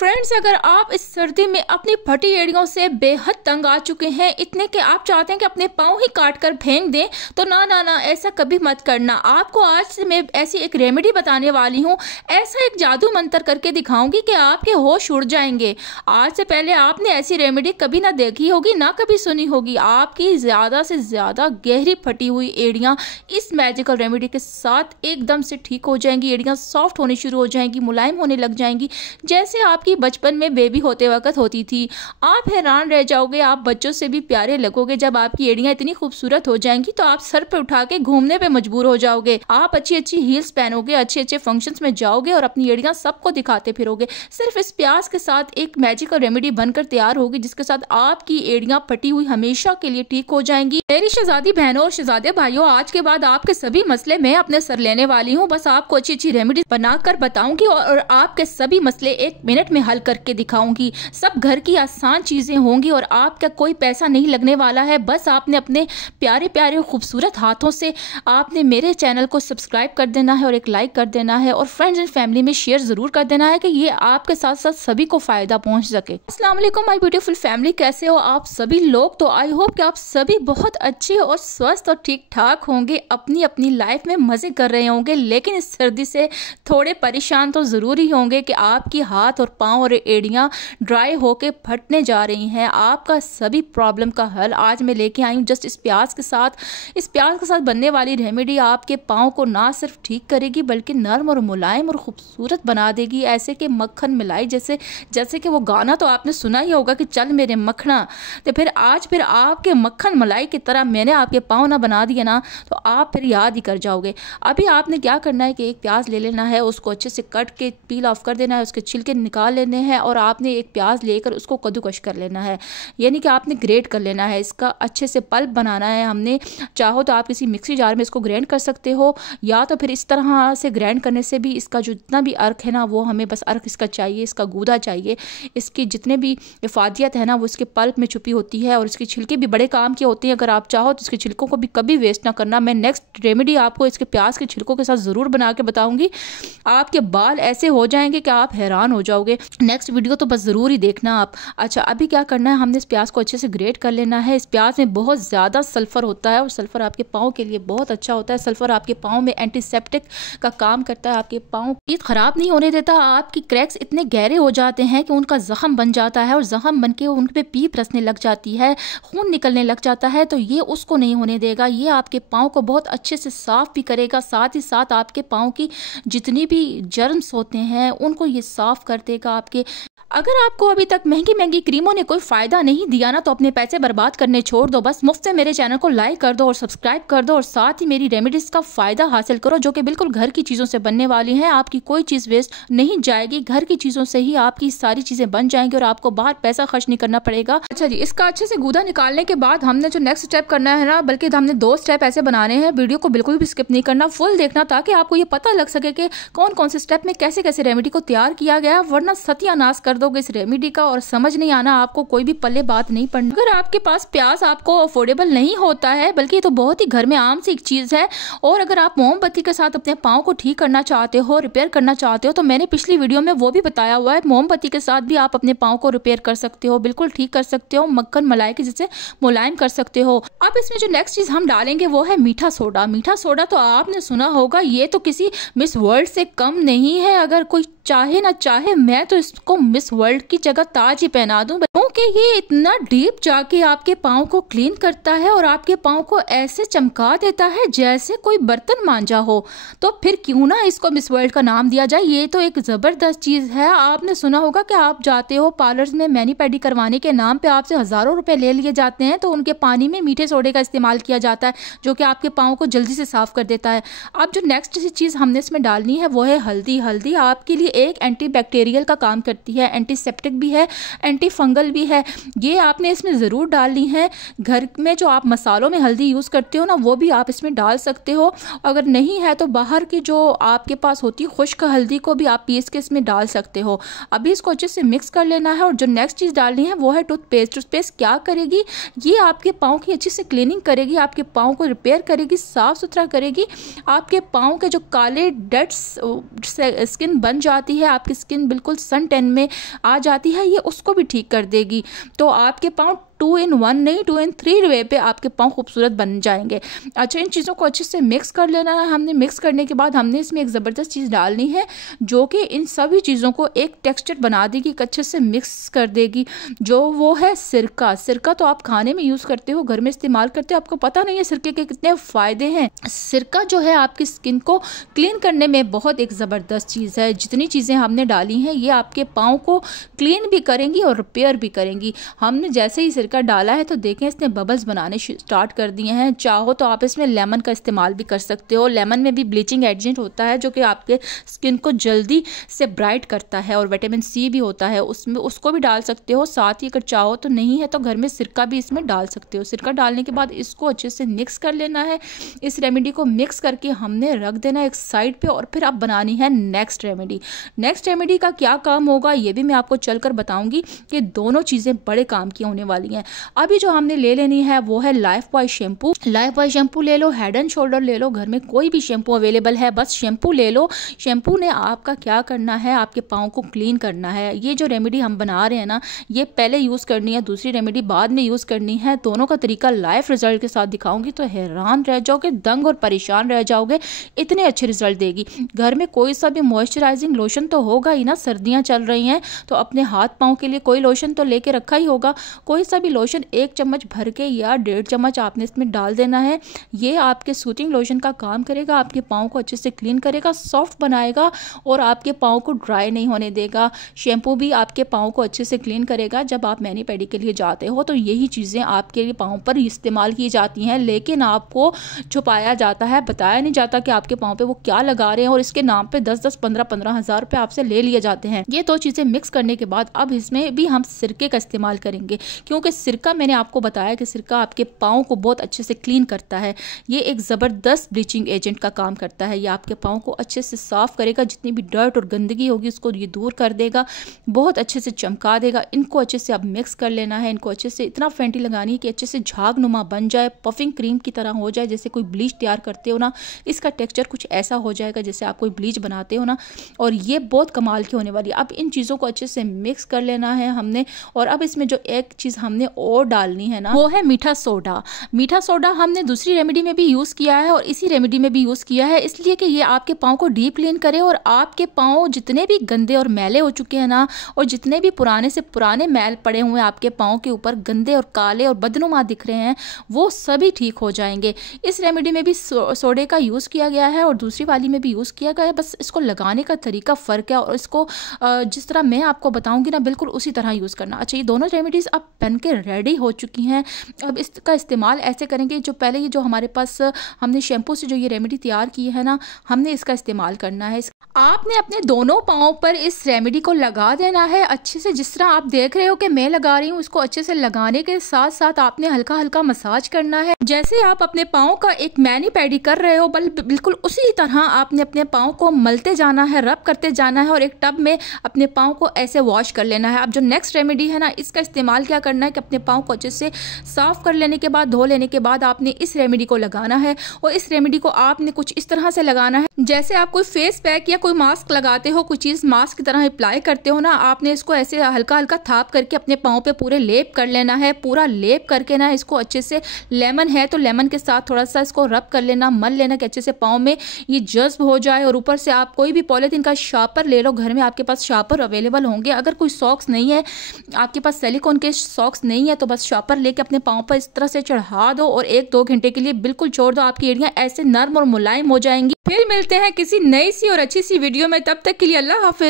Friends, अगर आप इस सर्दी में अपनी फटी एड़ियों से बेहद तंग आ चुके हैं, इतने कि आप चाहते हैं कि अपने पाँव ही काट कर फेंक दें, तो ना ना ना, ऐसा कभी मत करना। आपको आज से मैं ऐसी एक रेमेडी बताने वाली हूँ। ऐसा एक जादू मंत्र करके दिखाऊंगी कि आपके होश उड़ जाएंगे। आज से पहले आपने ऐसी रेमेडी कभी ना देखी होगी, ना कभी सुनी होगी। आपकी ज़्यादा से ज़्यादा गहरी फटी हुई एड़ियाँ इस मैजिकल रेमेडी के साथ एकदम से ठीक हो जाएंगी। एड़ियाँ सॉफ्ट होनी शुरू हो जाएंगी, मुलायम होने लग जाएंगी, जैसे आपकी बचपन में बेबी होते वक्त होती थी। आप हैरान रह जाओगे, आप बच्चों से भी प्यारे लगोगे। जब आपकी एड़ियां इतनी खूबसूरत हो जाएंगी तो आप सर पे उठा के घूमने पे मजबूर हो जाओगे। आप अच्छी अच्छी हील्स पहनोगे, अच्छे अच्छे फंक्शंस में जाओगे और अपनी एड़ियां सबको दिखाते फिरोगे। सिर्फ इस प्याज के साथ एक मैजिकल रेमेडी बनकर तैयार होगी, जिसके साथ आपकी एड़ियां फटी हुई हमेशा के लिए ठीक हो जाएंगी। मेरी शहजादी बहनों और शहजादे भाइयों, आज के बाद आपके सभी मसले मैं अपने सर लेने वाली हूँ। बस आपको अच्छी अच्छी रेमेडी बनाकर बताऊंगी और आपके सभी मसले 1 मिनट में हल करके दिखाऊंगी। सब घर की आसान चीजें होंगी और आपका कोई पैसा नहीं लगने वाला है। बस आपने अपने प्यारे प्यारे खूबसूरत हाथों से आपने मेरे चैनल को सब्सक्राइब कर देना है और एक लाइक कर देना है और फ्रेंड्स एंड फैमिली में शेयर जरूर कर देना है कि ये आपके साथ साथ सभी को फायदा पहुंच सके। अस्सलाम वालेकुम माय ब्यूटीफुल फैमिली, कैसे हो आप सभी लोग? तो आई होप कि आप सभी बहुत अच्छे और स्वस्थ और ठीक ठाक होंगे, अपनी अपनी लाइफ में मजे कर रहे होंगे। लेकिन इस सर्दी से थोड़े परेशान तो जरूर ही होंगे कि आपकी हाथ और पाँव और एड़ियां ड्राई होके फटने जा रही हैं। आपका सभी प्रॉब्लम का हल आज मैं लेके आई हूँ जस्ट इस प्याज के साथ। इस प्याज के साथ बनने वाली रेमेडी आपके पाँव को ना सिर्फ ठीक करेगी बल्कि नरम और मुलायम और खूबसूरत बना देगी, ऐसे कि मक्खन मिलाई। जैसे कि वो गाना तो आपने सुना ही होगा कि चल मेरे मक्खना। तो फिर आज आपके मक्खन मलाई की तरह मैंने आपके पाँव ना बना दिए ना, तो आप फिर याद ही कर जाओगे। अभी आपने क्या करना है कि एक प्याज ले लेना है, उसको अच्छे से कट के पील ऑफ कर देना है, उसके छिलके निकाल लेने हैं और आपने एक प्याज लेकर उसको कद्दूकश कर लेना है, यानी कि आपने ग्रेट कर लेना है। इसका अच्छे से पल्प बनाना है हमने। चाहो तो आप किसी मिक्सी जार में इसको ग्राइंड कर सकते हो, या तो फिर इस तरह से ग्राइंड करने से भी इसका जो जितना भी अर्क है ना, वो हमें बस अर्क इसका चाहिए, इसका गूदा चाहिए। इसकी जितने भी इफादियत है ना, वो इसके पल्प में छुपी होती है और इसके छिलके भी बड़े काम के होते हैं। अगर आप चाहो तो इसके छिलकों को भी कभी वेस्ट ना करना। मैं नेक्स्ट रेमेडी आपको इसके प्याज के छिलकों के साथ ज़रूर बना के बताऊंगी। आपके बाल ऐसे हो जाएंगे कि आप हैरान हो जाओगे। नेक्स्ट वीडियो तो बस ज़रूर ही देखना आप। अच्छा, अभी क्या करना है, हमने इस प्याज को अच्छे से ग्रेट कर लेना है। इस प्याज में बहुत ज़्यादा सल्फ़र होता है और सल्फ़र आपके पाँव के लिए बहुत अच्छा होता है। सल्फ़र आपके पाँव में एंटीसेप्टिक का काम करता है, आपके पाँव की ख़राब नहीं होने देता। आपकी क्रैक्स इतने गहरे हो जाते हैं कि उनका ज़ख़म बन जाता है और ज़ख़म बन के उन पर पीप रसने लग जाती है, खून निकलने लग जाता है, तो ये उसको नहीं होने देगा। ये आपके पाँव को बहुत अच्छे से साफ़ भी करेगा, साथ ही साथ आपके पाँव की जितनी भी जर्म्स होते हैं उनको ये साफ़ कर देगा। आपके अगर आपको अभी तक महंगी महंगी क्रीमों ने कोई फायदा नहीं दिया ना, तो अपने पैसे बर्बाद करने छोड़ दो। बस मुफ्त से मेरे चैनल को लाइक कर दो और सब्सक्राइब कर दो और साथ ही मेरी रेमेडीज का फायदा हासिल करो, जो कि बिल्कुल घर की चीज़ों से बनने वाली हैं। आपकी कोई चीज़ वेस्ट नहीं जाएगी, घर की चीज़ों से ही आपकी सारी चीज़ें बन जाएंगी और आपको बाहर पैसा खर्च नहीं करना पड़ेगा। अच्छा जी, इसका अच्छे से गूदा निकालने के बाद हमने जो नेक्स्ट स्टेप करना है ना, बल्कि हमने 2 स्टेप ऐसे बनाने हैं। वीडियो को बिल्कुल भी स्किप नहीं करना, फुल देखना, ताकि आपको ये पता लग सके कि कौन कौन से स्टेप में कैसे कैसे रेमेडी को तैयार किया गया, वरना सत्यानाश कर दोगे इस रेमेडी और समझ नहीं आना, आपको कोई भी पल्ले बात नहीं पड़नी। अगर आपके पास प्याज आपको अफोर्डेबल नहीं होता है, बल्कि ये तो बहुत ही घर में आम सी एक चीज है, और अगर आप मोमबत्ती के साथ अपने पाँव को ठीक करना चाहते हो, रिपेयर करना चाहते हो, तो मैंने पिछली वीडियो में वो भी बताया हुआ है। मोमबत्ती के साथ भी आप अपने पाँव को रिपेयर कर सकते हो, बिल्कुल ठीक कर सकते हो, मक्खन मलाई के जैसे मुलायम कर सकते हो। अब इसमें जो नेक्स्ट चीज हम डालेंगे वो है मीठा सोडा। मीठा सोडा तो आपने सुना होगा, ये तो किसी मिस वर्ल्ड से कम नहीं है। अगर कोई चाहे ना चाहे, मैं तो इसको मिस वर्ल्ड की जगह ताज ही पहना दूं, क्योंकि ये इतना डीप जाके आपके पाँव को क्लीन करता है और आपके पाँव को ऐसे चमका देता है जैसे कोई बर्तन मांजा हो। तो फिर क्यों ना इसको मिस वर्ल्ड का नाम दिया जाए। ये तो एक जबरदस्त चीज है। आपने सुना होगा कि आप जाते हो पार्लर्स में मैनी पेडी करवाने के नाम पे आपसे हजारों रुपए ले लिए जाते हैं, तो उनके पानी में मीठे सोडे का इस्तेमाल किया जाता है, जो कि आपके पाँव को जल्दी से साफ कर देता है। अब जो नेक्स्ट चीज हमने इसमें डालनी है वो है हल्दी। हल्दी आपके लिए एक एंटी बैक्टीरियल का काम करती है, एंटीसेप्टिक भी है, एंटी फंगल भी है। ये आपने इसमें ज़रूर डालनी है। घर में जो आप मसालों में हल्दी यूज़ करते हो ना, वो भी आप इसमें डाल सकते हो। अगर नहीं है तो बाहर की जो आपके पास होती है खुश्क हल्दी को भी आप पीस के इसमें डाल सकते हो। अभी इसको अच्छे से मिक्स कर लेना है और जो नेक्स्ट चीज़ डालनी है वो है टूथपेस्ट। टूथपेस्ट क्या करेगी, ये आपके पाँव की अच्छी से क्लीनिंग करेगी, आपके पाँव को रिपेयर करेगी, साफ़ सुथरा करेगी। आपके पाँव के जो काले डेड स्किन बन जाती है, आपकी स्किन बिल्कुल सन टैन में आ जाती है, ये उसको भी ठीक कर देगी। तो आपके पाँव 2 in 1 नहीं 2 in 3 वे पे आपके पाँव खूबसूरत बन जाएंगे। अच्छा, इन चीज़ों को अच्छे से मिक्स कर लेना है हमने। मिक्स करने के बाद हमने इसमें एक ज़बरदस्त चीज़ डालनी है जो कि इन सभी चीज़ों को एक टेक्सचर बना देगी, अच्छे से मिक्स कर देगी, जो वो है सिरका। सिरका तो आप खाने में यूज़ करते हो, घर में इस्तेमाल करते हो, आपको पता नहीं है सिरके के कितने फ़ायदे हैं। सिरका जो है आपकी स्किन को क्लीन करने में बहुत एक ज़बरदस्त चीज़ है। जितनी चीज़ें हमने डाली हैं ये आपके पाँव को क्लीन भी करेंगी और रिपेयर भी करेंगी। हमने जैसे ही का डाला है तो देखें इसने बबल्स बनाने स्टार्ट कर दिए हैं। चाहो तो आप इसमें लेमन का इस्तेमाल भी कर सकते हो। लेमन में भी ब्लीचिंग एजेंट होता है जो कि आपके स्किन को जल्दी से ब्राइट करता है, और विटामिन सी भी होता है उसमें, उसको भी डाल सकते हो। साथ ही अगर चाहो तो नहीं है तो घर में सिरका भी इसमें डाल सकते हो। सिरका डालने के बाद इसको अच्छे से मिक्स कर लेना है। इस रेमेडी को मिक्स करके हमने रख देना एक साइड पे, और फिर अब बनानी है नेक्स्ट रेमेडी। नेक्स्ट रेमेडी का क्या काम होगा ये भी मैं आपको चलकर बताऊंगी कि दोनों चीज़ें बड़े काम की होने वाली हैं। अभी जो हमने ले लेनी है वो है life boy shampoo. Life boy shampoo ले लो, हेड एंड शोल्डर ले लो, घर में कोई भी शैम्पू अवेलेबल है, बस शैम्पू ले लो। शैम्पू ने आपका क्या करना है, आपके पाँव को क्लीन करना है। ये जो रेमेडी हम बना रहे हैं ना, ये पहले यूज़ करनी है, दूसरी रेमेडी बाद में यूज़ करनी है। दोनों का तरीका लाइफ रिजल्ट के साथ दिखाऊंगी तो हैरान रह जाओगे, दंग और परेशान रह जाओगे, इतने अच्छे रिजल्ट देगी। घर में कोई सा भी मॉइस्चराइजिंग लोशन तो होगा ही ना, सर्दियाँ चल रही हैं तो अपने हाथ पाँव के लिए कोई लोशन तो लेके रखा ही होगा। कोई सा भी लोशन 1 चम्मच भर के या 1.5 चम्मच आपने इसमें डाल देना है। ये आपके सूथिंग लोशन का काम करेगा, आपके पाँव को अच्छे से क्लीन करेगा, सॉफ्ट बनाएगा और आपके पाँव को ड्राई नहीं होने देगा। शैम्पू भी आपके पाँव को अच्छे से क्लीन करेगा। जब आप मैनी पेडी के लिए जाते हो तो यही चीज़ें आपके लिए पाँव पर इस्तेमाल की जाती हैं, लेकिन आपको छुपाया जाता है, बताया नहीं जाता कि आपके पाँव पे वो क्या लगा रहे हैं, और इसके नाम पे 10-10, 15-15 हज़ार रुपये आपसे ले लिए जाते हैं। ये 2 चीज़ें मिक्स करने के बाद अब इसमें भी हम सिरके का इस्तेमाल करेंगे, क्योंकि सिरका मैंने आपको बताया कि सिरका आपके पाँव को बहुत अच्छे से क्लीन करता है। ये एक ज़बरदस्त ब्लीचिंग एजेंट का काम करता है। ये आपके पाँव को अच्छे से साफ़ करेगा, जितनी भी डर्ट और गंदगी होगी उसको ये दूर कर देगा, बहुत अच्छे से चमका देगा। इनको अच्छे से अब मिक्स कर लेना है। इनको अच्छे से इतना फेंटी लगानी है कि अच्छे से झाग नुमा बन जाए, पफिंग क्रीम की तरह हो जाए। जैसे कोई ब्लीच तैयार करते हो ना, इसका टेक्सचर कुछ ऐसा हो जाएगा जैसे आप कोई ब्लीच बनाते हो ना, और ये बहुत कमाल की होने वाली है। अब इन चीज़ों को अच्छे से मिक्स कर लेना है हमने, और अब इसमें जो एक चीज़ हमने और डालनी है ना, वो है मीठा सोडा। मीठा सोडा हमने दूसरी रेमेडी में भी यूज़ किया है और इसी रेमेडी में भी यूज़ किया है, इसलिए कि ये आपके पाँव को डीप क्लीन करे, और आपके पाँव जितने भी गंदे और मैले हो चुके हैं ना, और जितने भी पुराने से पुराने मैल पड़े हुए आपके पाँव के ऊपर गंदे और काले और बदनुमा दिख रहे हैं, वो सभी ठीक हो जाएंगे। इस रेमेडी में भी सोडे का यूज़ किया गया है और दूसरी वाली में भी यूज़ किया गया है, बस इसको लगाने का तरीका फ़र्क है, और इसको जिस तरह मैं आपको बताऊंगी ना बिल्कुल उसी तरह यूज़ करना। अच्छा, ये दोनों रेमेडीज़ अब बन के रेडी हो चुकी हैं। अब इसका इस्तेमाल ऐसे करेंगे, जो पहले ये जो हमारे पास हमने शैम्पू से जो ये रेमेडी तैयार की है ना, हमने इसका इस्तेमाल करना है। आपने अपने दोनों पाँव पर इस रेमेडी को लगा देना है अच्छे से, जिस तरह आप देख रहे हो कि मैं लगा रही हूँ। इसको अच्छे से लगाने के साथ साथ आपने हल्का हल्का मसाज करना है, जैसे आप अपने पाँव का एक मैनी पैडी कर रहे हो, बिल्कुल उसी तरह आपने अपने पाँव को मलते जाना है, रब करते जाना है, और एक टब में अपने पाँव को ऐसे वॉश कर लेना है। अब जो नेक्स्ट रेमेडी है ना, इसका इस्तेमाल क्या करना है कि अपने पाँव को अच्छे से साफ कर लेने के बाद, धो लेने के बाद आपने इस रेमेडी को लगाना है, और इस रेमेडी को आपने कुछ इस तरह से लगाना है जैसे आप कोई फेस पैक या कोई मास्क लगाते हो, कोई चीज़ मास्क की तरह अप्लाई करते हो ना, आपने इसको ऐसे हल्का हल्का थाप करके अपने पाँव पे पूरे लेप कर लेना है। पूरा लेप करके ना इसको अच्छे से, लेमन है तो लेमन के साथ थोड़ा सा इसको रब कर लेना, मल लेना कि अच्छे से पाँव में ये जज्ब हो जाए। और ऊपर से आप कोई भी पॉलीथीन का शार्पर ले लो, घर में आपके पास शार्पर अवेलेबल होंगे। अगर कोई सॉक्स नहीं है, आपके पास सिलिकॉन के सॉक्स नहीं है, तो बस शार्पर लेके अपने पाँव पर इस तरह से चढ़ा दो और 1-2 घंटे के लिए बिल्कुल छोड़ दो। आपकी एड़ियाँ ऐसे नर्म और मुलायम हो जाएंगी। फिर मिलते हैं किसी नई सी और अच्छी सी वीडियो में, तब तक के लिए अल्लाह हाफिज।